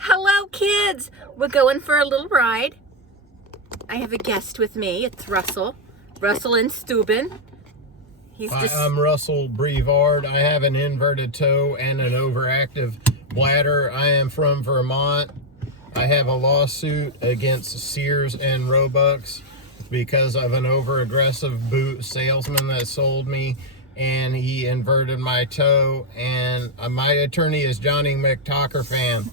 Hello, kids. We're going for a little ride. I have a guest with me. It's Russell. Russell and Steuben. I'm Russell Brevard. I have an inverted toe and an overactive bladder. I am from Vermont. I have a lawsuit against Sears and Roebuck because of an overaggressive boot salesman that sold me, and he inverted my toe. And my attorney is Johnny McTalker.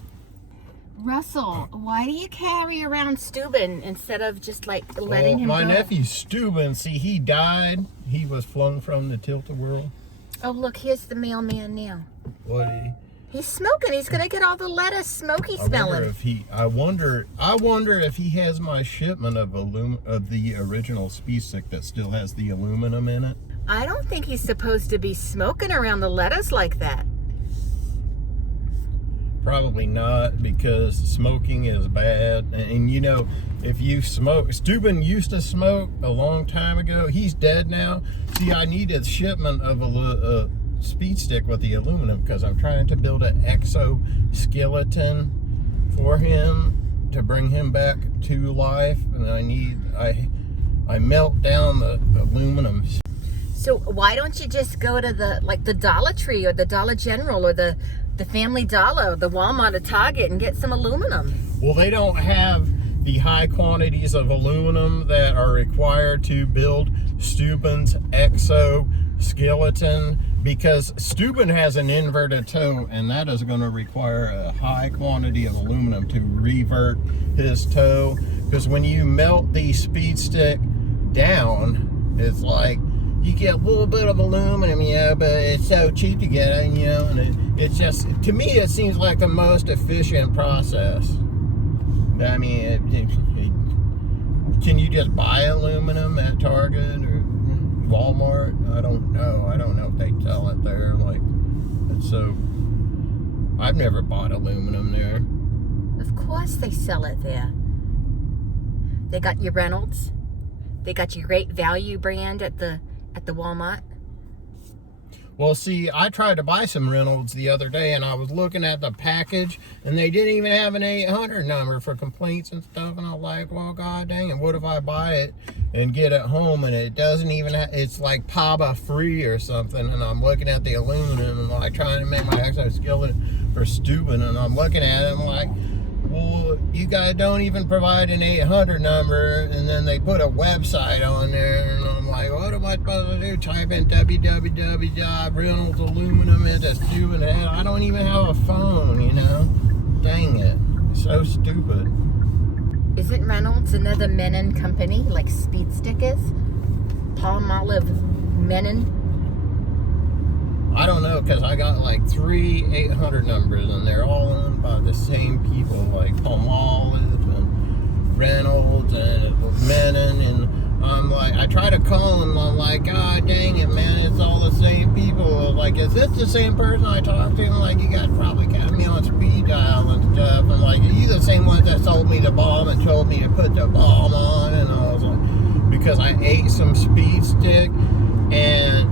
Russell, why do you carry around Steuben instead of just letting him go? My nephew Steuben, see, he died. He was flung from the tilt-a-whirl. Oh, look, here's the mailman now. What? He's smoking. He's gonna get all the lettuce smoky smelling. I wonder if he has my shipment of the original speed stick that still has the aluminum in it. I don't think he's supposed to be smoking around the lettuce like that. Probably not, because smoking is bad. And you know, if you smoke, Steuben used to smoke a long time ago. He's dead now. See, I need a shipment of a speed stick with the aluminum because I'm trying to build an exoskeleton for him to bring him back to life, and I melt down the aluminum. So why don't you just go to the Dollar Tree or the Dollar General or the Family Dollar, the Walmart or Target, and get some aluminum? Well, they don't have the high quantities of aluminum that are required to build Steuben's exoskeleton, because Steuben has an inverted toe, and that is going to require a high quantity of aluminum to revert his toe. Because when you melt the speed stick down, it's like you get a little bit of aluminum, but it's so cheap to get, and it's just, to me, it seems like the most efficient process. I mean, can you just buy aluminum at Target or Walmart? I don't know. I don't know if they sell it there. So I've never bought aluminum there. Of course they sell it there. They got your Reynolds. They got your Great Value brand at the Walmart. Well, see, I tried to buy some Reynolds the other day, and I was looking at the package, and they didn't even have an 800 number for complaints and stuff, and I was like, well, god dang it, what if I buy it and get it home, and it doesn't even it's like PABA free or something, and I'm looking at the aluminum, and trying to make my exoskeleton for Steuben, and I'm looking at it, and I'm like, well, you guys don't even provide an 800 number, and then they put a website on there, and I'm like, what am I supposed to do? Type in www.Reynolds Aluminum into Steuben. I don't even have a phone, Dang it. So stupid. Isn't Reynolds another Menon company, like Speed Stick is? Palmolive Menon? I don't know, because I got 3 800 numbers, and they're all owned by the same people, like Palmolive and Reynolds and Menon, and I'm like, I try to call them, I'm like, god dang it, man, it's all the same people. Like, is this the same person I talked to? Like, you guys probably got me on speed dial and stuff, and are you the same ones that sold me the bomb and told me to put the bomb on? And I was like, because I ate some speed stick, and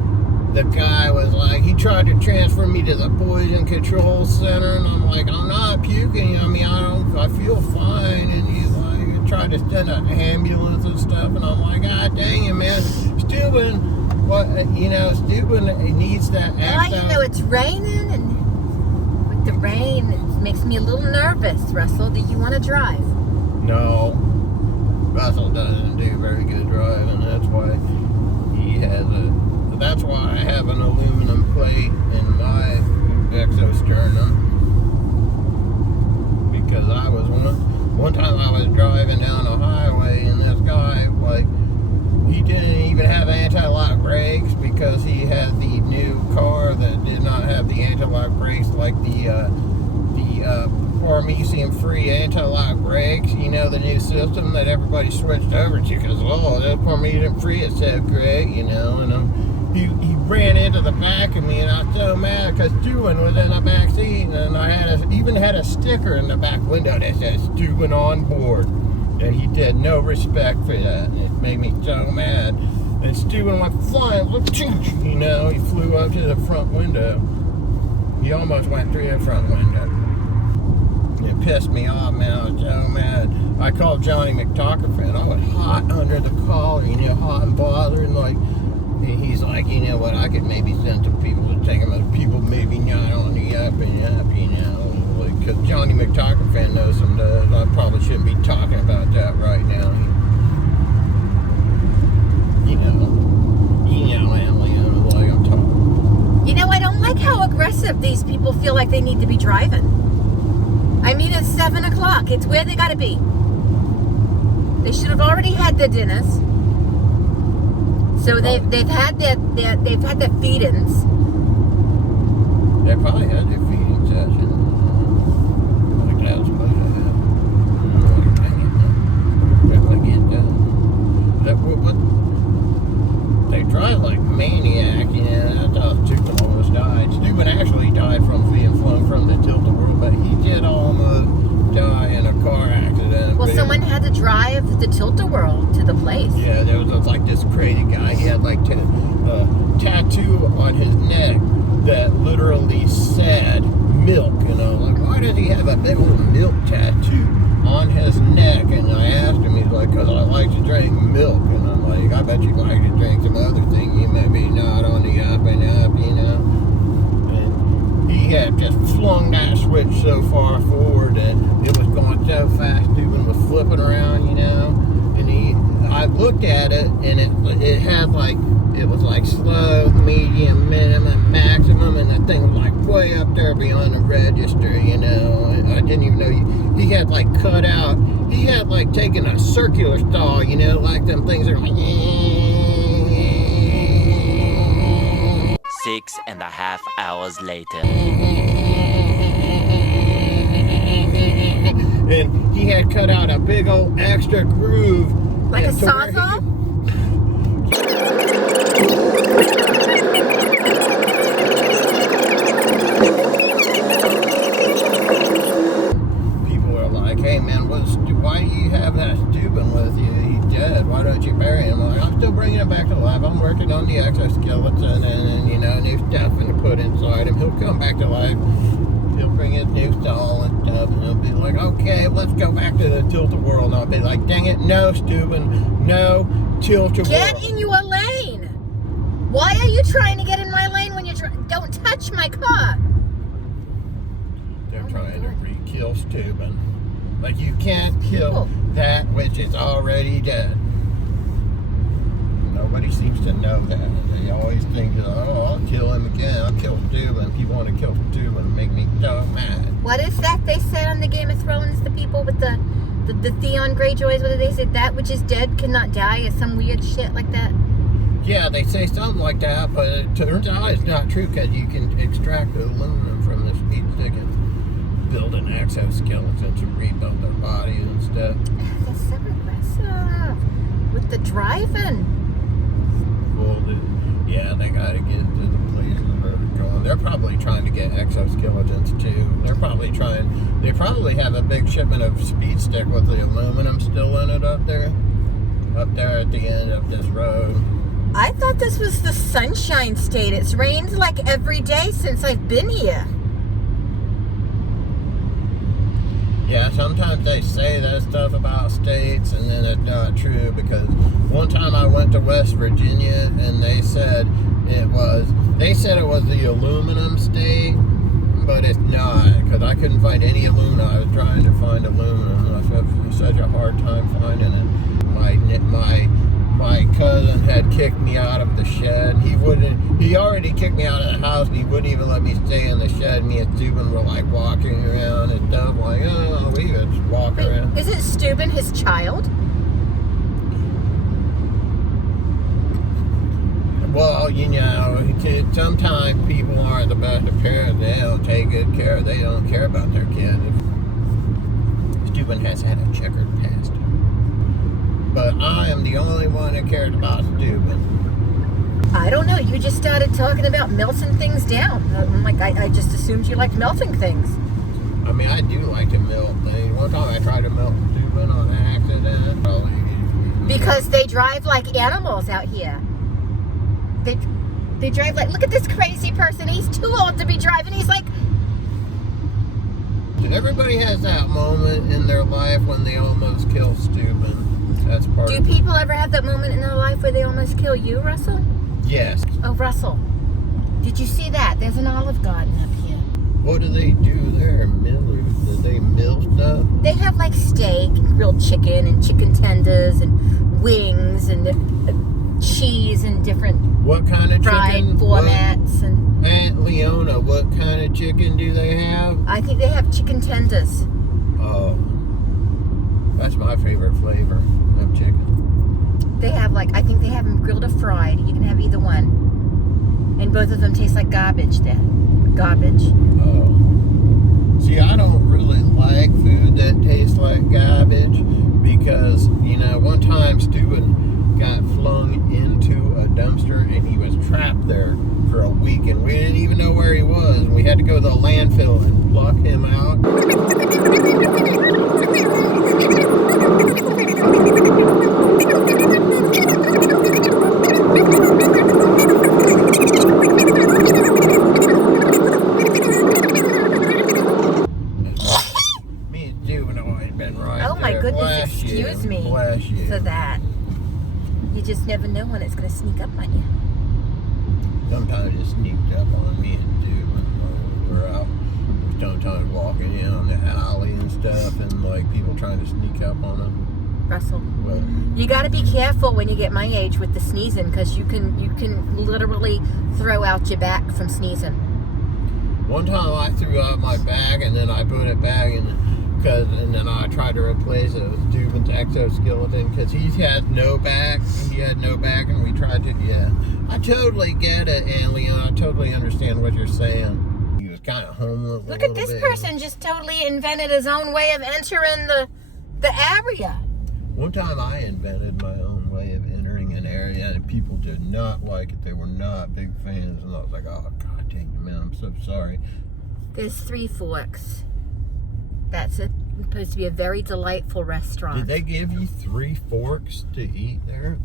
the guy was like, he tried to transfer me to the poison control center, and I'm like, I'm not puking. I mean, I feel fine. And he's like, he tried to send an ambulance and stuff, and I'm like, god dang it, man. Steuben, Steuben needs that. It's raining, and with the rain, it makes me a little nervous. Russell, do you want to drive? No, Russell doesn't do very good driving. That's why That's why I have an aluminum plate in my exosternum. Because I was one time I was driving down a highway, and this guy, he didn't even have anti-lock brakes because he had the new car that did not have the anti-lock brakes, like the Parmesan-free anti-lock brakes, the new system that everybody switched over to, because, that Parmesan-free is so great, and he ran into the back of me, and I was so mad because Steuben was in the back seat, and I even had a sticker in the back window that said Steuben on board, and he did no respect for that, and it made me so mad. And Steuben went flying, he flew up to the front window. He almost went through the front window. It pissed me off, man. I was so mad. I called Johnny McTalkerfan. I was hot under the collar, you know, hot and bothered. And he's like, you know what, I could maybe send some people to take them. Other people maybe not on the up and up, you know. Because Johnny McTalkerfan knows some does. I probably shouldn't be talking about that right now. You know, Leona, like I'm talking. You know, I don't like how aggressive these people feel like they need to be driving. I mean, it's 7 o'clock. It's where they gotta be. They should have already had their dinners. So they've had their feed-ins. They probably had their feeding session. Like that was supposed to happen. Dang it, man. Get done. That what? They drive like maniac, you know. That's how Steuben almost died. Steuben actually died from being flown from the tilt-a-whirl, but he did almost die in a car accident. Well, someone had to drive the tilt-a-whirl to the place. Yeah, there was like this crazy guy. He had like a tattoo on his neck that literally said milk. And I was like, why does he have a big old milk tattoo on his neck? And I asked him, he's like, because I like to drink milk. And I'm like, I bet you like to drink some other thing. You may be not on the up and up, you know. And he had just flung that switch so far forward that it was going so fast, Steuben was flipping around, you know. And I looked at it, and it had like, it was like slow, medium, minimum, maximum, and the thing was like way up there beyond the register, you know. And I didn't even know he had like cut out. He had like taken a circular stall, you know, like them things that are like. 6.5 hours later. And he had cut out a big old extra groove. Like a sawzall? People are like, hey man, why do you have that Steuben with you? He's dead. Why don't you bury him? I'm like, I'm still bringing him back to life. I'm working on the exoskeleton and you know, new stuff to put inside him. He'll come back to life. He'll bring his new stall and stuff, and he'll be like, okay, let's go back to the tilt-a-whirl. And I'll be like, dang it, no, Steuben, no tilt-a-whirl. Get in your lane. Why are you trying to get in my lane when you're don't touch my car? They're trying to re-kill Steuben. Like, you can't kill that which is already dead. Nobody seems to know that. They always think, oh, I'll kill him again. I'll kill Steuben. People want to kill Steuben and make me so mad. What is that they said on the Game of Thrones? The people with the Theon Greyjoys, what did they say? That which is dead cannot die, or some weird shit like that? Yeah, they say something like that, but it turns out it's not true because you can extract the aluminum from the speed stick and build an exoskeleton to rebuild their bodies and stuff. That's so aggressive. With the driving. Well, yeah, they gotta get to the place where they're going. They're probably trying to get exoskeletons too. They probably have a big shipment of speed stick with the aluminum still in it up there at the end of this road. I thought this was the Sunshine State. It's rained like every day since I've been here. Yeah, sometimes they say that stuff about states and then it's not true, because one time I went to West Virginia and they said it was the aluminum state, but it's not, because I couldn't find any aluminum. I was trying to find aluminum. I had such a hard time finding it. My cousin had kicked me out of the shed. He already kicked me out of the house, and he wouldn't even let me stay in the shed. Me and Steuben were like walking around and stuff, like, oh, we could just walk around. Isn't Steuben his child? Well, you know, sometimes people aren't the best of parents. They don't take good care. They don't care about their kid. Steuben has had a checkered past. But I am the only one that cares about Steuben. I don't know. You just started talking about melting things down. I'm like, I just assumed you liked melting things. I mean, I do like to melt things. One time I tried to melt Steuben on accident. Because they drive like animals out here. They drive like, look at this crazy person. He's too old to be driving. He's like, Everybody has that moment in their life when they almost kill Steuben. That's part Do of it. people ever have that moment in their life where they almost kill you, Russell? Yes. Oh, Russell, did you see that? There's an Olive Garden up here. What do they do there? Do they mill stuff? They have like steak, grilled chicken, and chicken tenders, and wings, and cheese, and different What kind of fried chicken? formats. And Aunt Leona, what kind of chicken do they have? I think they have chicken tenders. Oh, that's my favorite flavor of chicken. They have I think they have them grilled or fried. You can have either one. And both of them taste like garbage there. Garbage. Oh. See, I don't really like food that tastes like garbage because, one time Steuben got flung into a dumpster and he was trapped there for a week and we didn't even know where he was. And we had to go to the landfill and pluck him out. Me and Steuben have always been right Oh my there. goodness, Bless you. excuse me Bless you. for that. You just never know when it's going to sneak up on you. Sometimes it sneaked up on me and Steuben when we were out. Sometimes walking down the alley and stuff, and people trying to sneak up on them. Russell, But you got to be careful when you get my age with the sneezing, because you can literally throw out your back from sneezing. one time I threw out my bag and then I put it back and then I tried to replace it with Steuben's exoskeleton because he had no back. He had no back, and we tried to. Yeah, I totally get it, Aunt Leona. I totally understand what you're saying. He was kind of homeless. Look at this person just totally invented his own way of entering the area. One time I invented my own way of entering an area and people did not like it. They were not big fans. And I was like, oh, God dang it, man. I'm so sorry. There's 3 Forks. That's supposed to be a very delightful restaurant. Did they give you 3 forks to eat there?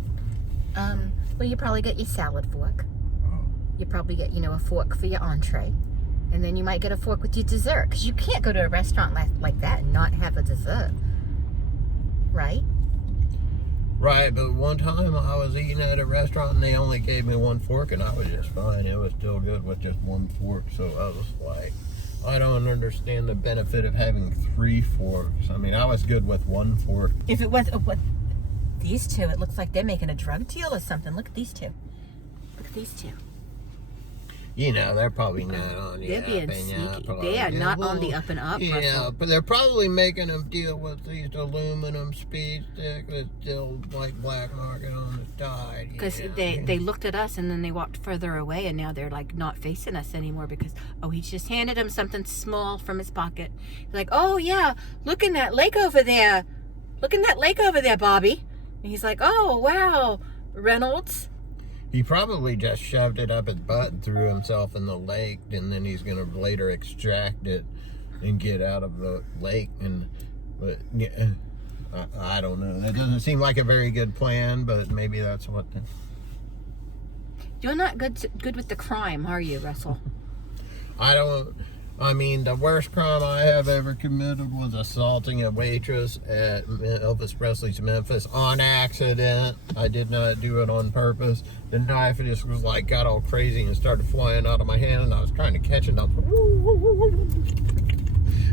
Well, you probably get your salad fork. Oh. You probably get, a fork for your entree. And then you might get a fork with your dessert. Because you can't go to a restaurant like that and not have a dessert. Right? Right, but one time I was eating at a restaurant and they only gave me 1 fork and I was just fine. It was still good with just 1 fork. So I was like, I don't understand the benefit of having 3 forks. I mean, I was good with 1 fork. If it was, these two, it looks like they're making a drug deal or something. Look at these two. Look at these two. They're probably not on the They're up being and sneaky. up. They are not on the up and up. Yeah, Russell. but they're probably making them deal with these aluminum speed sticks that's still black market on the side. Because they looked at us and then they walked further away and now they're not facing us anymore because, he just handed him something small from his pocket. He's like, oh yeah, look in that lake over there. Look in that lake over there, Bobby. And he's like, oh wow, Reynolds. He probably just shoved it up his butt and threw himself in the lake, and then he's going to later extract it and get out of the lake. But yeah, I don't know. That doesn't seem like a very good plan, but maybe that's what. You're not good with the crime, are you, Russell? I mean, the worst crime I have ever committed was assaulting a waitress at Elvis Presley's Memphis on accident. I did not do it on purpose. The knife just was got all crazy and started flying out of my hand, and I was trying to catch it. And I was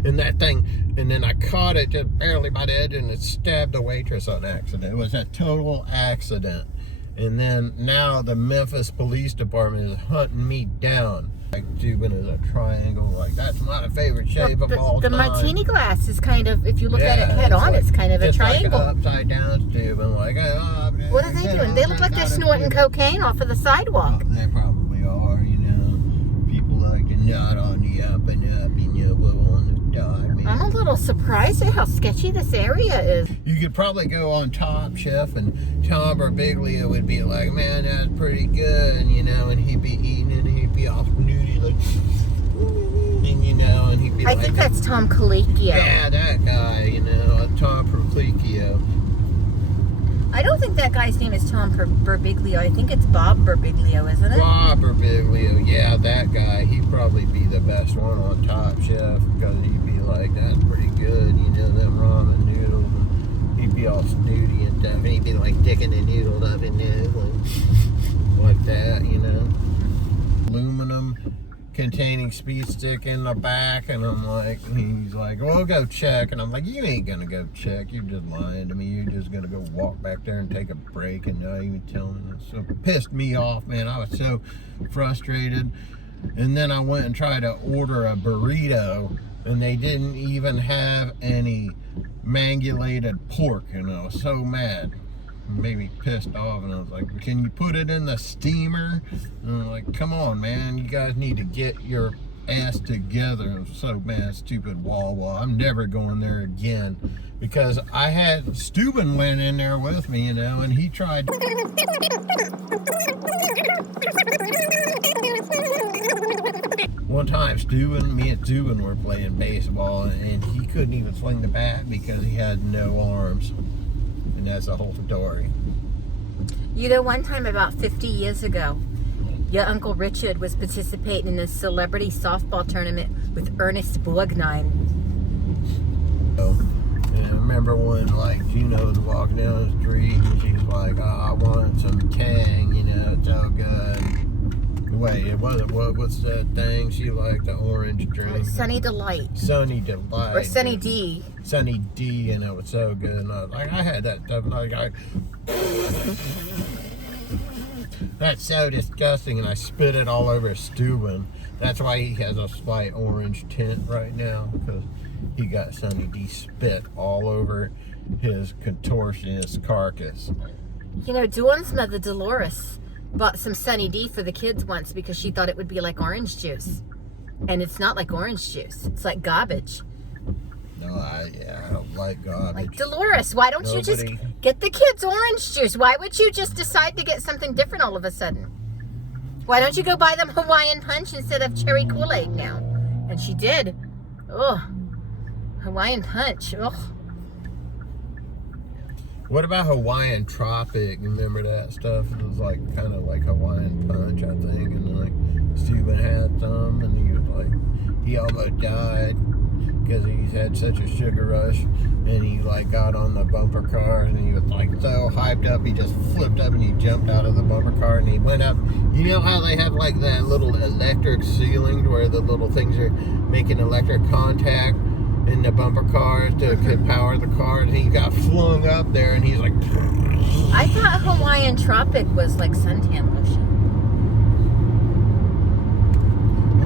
and that thing, and then I caught it just barely by the edge, and it stabbed the waitress on accident. It was a total accident. And then now the Memphis Police Department is hunting me down. Steuben is a triangle. That's my favorite shape of all the time. martini glass is kind of, if you look at it head on, it's kind of a triangle. Like upside down Steuben. What are they doing? They look like they're snorting cocaine off of the sidewalk. They probably are, People like to nod on the up and up, on the dot. I'm a little surprised at how sketchy this area is. You could probably go on Top Chef and Tom Birbiglia would be like, man, that's pretty good, and he'd be eating it and he'd be all snooty and he'd be I think that's Tom Colicchio. Yeah, that guy, Tom Colicchio. I don't think that guy's name is Tom Birbiglia. I think it's Bob Birbiglia, isn't it? Bob Birbiglia, yeah, that guy. He'd probably be the best one on Top Chef because he'd be like, that's pretty good, you know, them ramen noodles. And he'd be all snooty and stuff, and he'd be like dicking the noodle up in there, like that, you know. Aluminum containing speed stick in the back, and I'm like, he's like, well, go check, and I'm like, you ain't gonna go check, you're just lying to me, you're just gonna go walk back there and take a break and not even tell me. So it pissed me off, man. I was so frustrated. And then I went and tried to order a burrito, and they didn't even have any mangulated pork, and I was so mad. It made me pissed off, and I was like, can you put it in the steamer? And I'm like, come on, man, you guys need to get your ass together. I'm so mad, stupid Wawa. I'm never going there again, because I had Steuben went in there with me, you know, and he tried. One time, me and Steuben were playing baseball, and he couldn't even swing the bat because he had no arms. And that's the whole story. You know, one time about 50 years ago, your Uncle Richard was participating in a celebrity softball tournament with Ernest Borgnine. And I remember when, like, Gina was walking down the street, and she's like, oh, I want some Tang, you know, it's so good. Wait, it wasn't, what's that thing? She liked the orange drink. Sunny Delight. Sunny Delight. Or Sunny D. Sunny D, and it was so good. And I was like, I had that stuff, and I was like, that's so disgusting, and I spit it all over Steuben. That's why he has a slight orange tint right now, because he got Sunny D spit all over his contortionist carcass. You know, Dawn's mother, Dolores, bought some Sunny D for the kids once because she thought it would be like orange juice. And it's not like orange juice. It's like garbage. No, I don't like garbage. Like, Dolores, why don't you just get the kids orange juice? Why would you just decide to get something different all of a sudden? Why don't you go buy them Hawaiian Punch instead of cherry Kool-Aid now? And she did. Ugh. Hawaiian Punch. Ugh. What about Hawaiian Tropic? Remember that stuff? It was like kind of like Hawaiian Punch, I think. And like Steuben had some, and he was like, he almost died because he's had such a sugar rush. And he like got on the bumper car, and he was like so hyped up, he just flipped up and he jumped out of the bumper car and he went up. You know how they have like that little electric ceiling where the little things are making electric contact in the bumper cars to power the car, and he got flung up there, and he's like, I thought Hawaiian Tropic was like suntan lotion.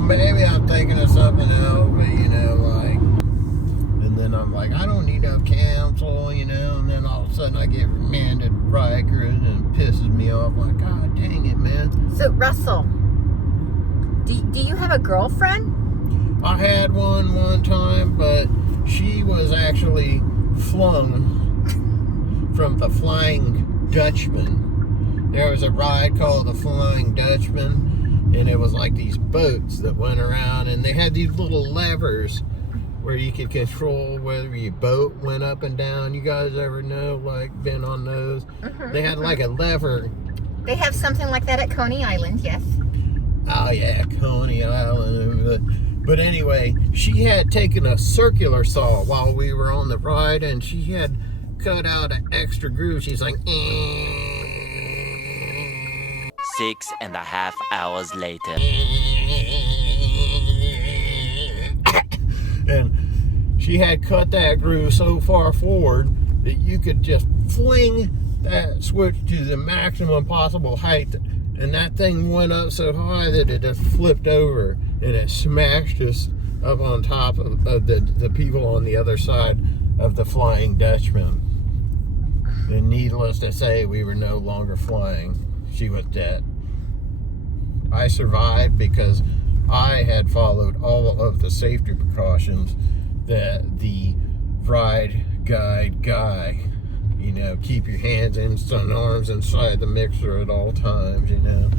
maybe I'm thinking of something else, but you know, like, and then I'm like, I don't need no counsel, you know, and then all of a sudden I get remanded Rikers, and it pisses me off, like, God dang it, man. So, Russell, do you have a girlfriend? I had one time, but she was actually flung from the Flying Dutchman. There was a ride called the Flying Dutchman, and it was like these boats that went around, and they had these little levers where you could control whether your boat went up and down. You guys ever know, like, been on those? They had like a lever. They have something like that at Coney Island, yes. Oh yeah, Coney Island. But anyway, she had taken a circular saw while we were on the ride, and she had cut out an extra groove. She's like, 6.5 hours later. And she had cut that groove so far forward that you could just fling that switch to the maximum possible height, and that thing went up so high that it just flipped over, and it smashed us up on top of the people on the other side of the Flying Dutchman. And needless to say, we were no longer flying. She was dead. I survived because I had followed all of the safety precautions that the ride guide guy, you know, keep your hands and arms inside the mixer at all times, you know.